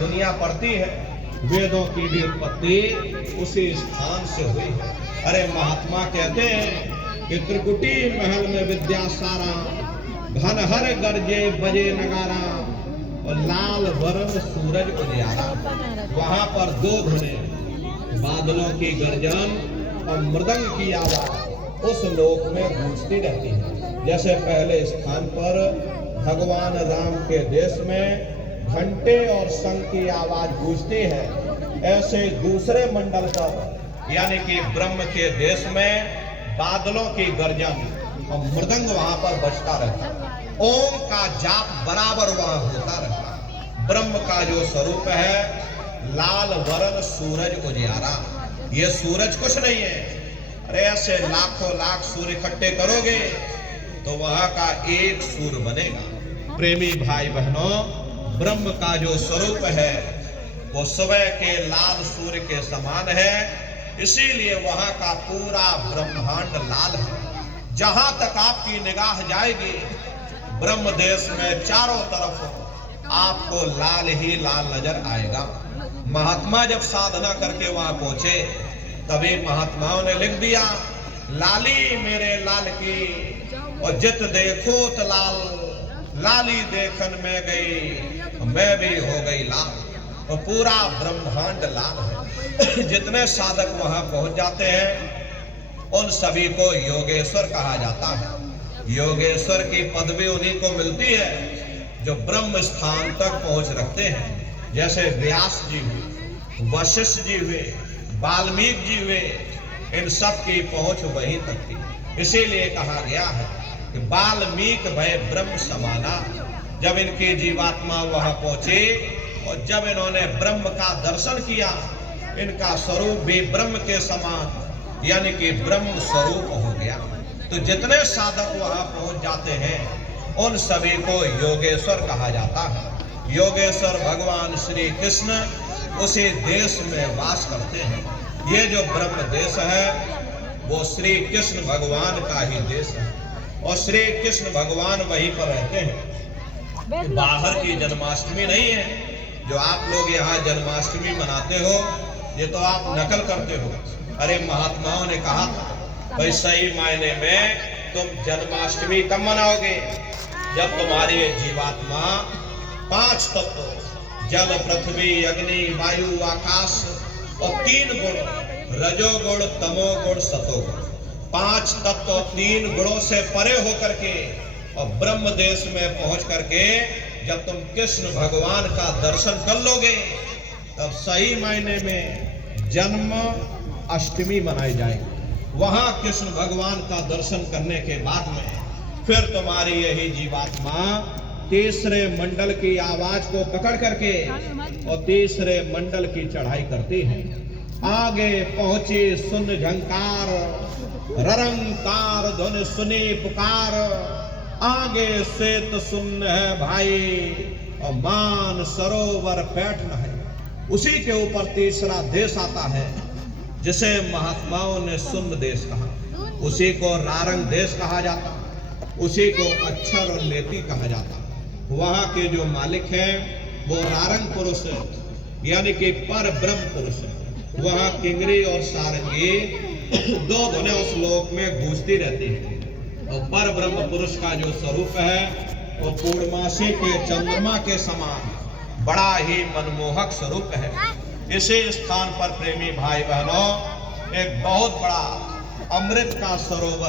दुनिया पड़ती है, वेदों की भी उत्पत्ति उसी स्थान से हुई है। अरे महात्मा कहते हैं कि त्रिकुटी महल में विद्या सारा, घन हर गरजे बजे नगारा, और लाल वरण सूरज उजियारा। वहां पर दो धुने, बादलों की गर्जन और मृदंग की आवाज उस लोक में गूंजती रहती है। जैसे पहले स्थान पर भगवान राम के देश में घंटे और शंख की आवाज गूंजती है, ऐसे दूसरे मंडल पर यानी कि ब्रह्म के देश में बादलों की गर्जन और मृदंग वहां पर बजता रहता है। ओम का जाप बराबर वहां होता रहता है। ब्रह्म का जो स्वरूप है लाल वरण सूरज उजियारा। ये सूरज कुछ नहीं है, अरे ऐसे लाखों लाख सूर्य इकट्ठे करोगे तो वहां का एक सूर्य बनेगा। प्रेमी भाई बहनों, ब्रह्म का जो स्वरूप है वो सुबह के लाल सूर्य के समान है, इसीलिए वहां का पूरा ब्रह्मांड लाल है। जहां तक आपकी निगाह जाएगी ब्रह्म देश में चारों तरफ आपको लाल ही लाल नजर आएगा। महात्मा जब साधना करके वहां पहुंचे तभी महात्माओं ने लिख दिया, लाली मेरे लाल की, और जित देखो तो लाल, लाली देखन में गई मैं भी हो गई लाल। और पूरा ब्रह्मांड लाल है। जितने साधक वहां पहुंच जाते हैं उन सभी को योगेश्वर कहा जाता है। योगेश्वर की पदवी उन्हीं को मिलती है जो ब्रह्म स्थान तक पहुंच रखते हैं। जैसे व्यास जी हुए, वशिष्ठ जी हुए, वाल्मीकि जी हुए, इन सब की पहुंच वहीं तक थी। इसीलिए कहा गया है कि वाल्मीकि भय ब्रह्म समाना। जब इनकी जीवात्मा वहां पहुंचे और जब इन्होंने ब्रह्म का दर्शन किया, इनका स्वरूप भी ब्रह्म के समान यानी कि ब्रह्म स्वरूप हो गया। तो जितने साधक वहां पहुंच जाते हैं उन सभी को योगेश्वर कहा जाता है। योगेश्वर भगवान श्री कृष्ण उसी देश में वास करते हैं। ये जो ब्रह्म देश है वो श्री कृष्ण भगवान का ही देश है और श्री कृष्ण भगवान वहीं पर रहते हैं। बाहर की जन्माष्टमी नहीं है जो आप लोग यहाँ जन्माष्टमी मनाते हो, ये तो आप नकल करते हो। अरे महात्माओं ने कहा था भाई सही मायने में तुम जन्माष्टमी कब मनाओगे? जब तुम्हारी जीवात्मा पांच तत्व जल पृथ्वी अग्नि वायु आकाश और तीन गुण रजोगुण तमोगुण सतोगुण, पांच तत्व तीन गुणों से परे होकर के और ब्रह्म देश में पहुंच करके जब तुम कृष्ण भगवान का दर्शन कर लोगे तब सही मायने में जन्म अष्टमी मनाई जाएगी। वहां कृष्ण भगवान का दर्शन करने के बाद में फिर तुम्हारी यही जीवात्मा तीसरे मंडल की आवाज को पकड़ करके और तीसरे मंडल की चढ़ाई करती है। आगे पहुंचे सुन झंकार, ररंकार धुन सुनी पुकार, आगे से तो सुन है भाई और मान सरोवर बैठना है। उसी के ऊपर तीसरा देश आता है जिसे महात्माओं ने सुन्न देश कहा, उसी को रारंग देश कहा जाता, उसी को अक्षर और नेति कहा जाता। वहां के जो मालिक हैं वो रारंग पुरुष यानी कि पर ब्रह्म पुरुष। वहां किंगरी और सारंगी दो धुनें उस लोक में गूंजती रहती है। और पर ब्रह्म पुरुष का जो स्वरूप है वो पूर्णमासी के चंद्रमा के समान बड़ा ही मनमोहक स्वरूप है। इसी स्थान पर प्रेमी भाई बहनों एक बहुत बड़ा अमृत का सरोवर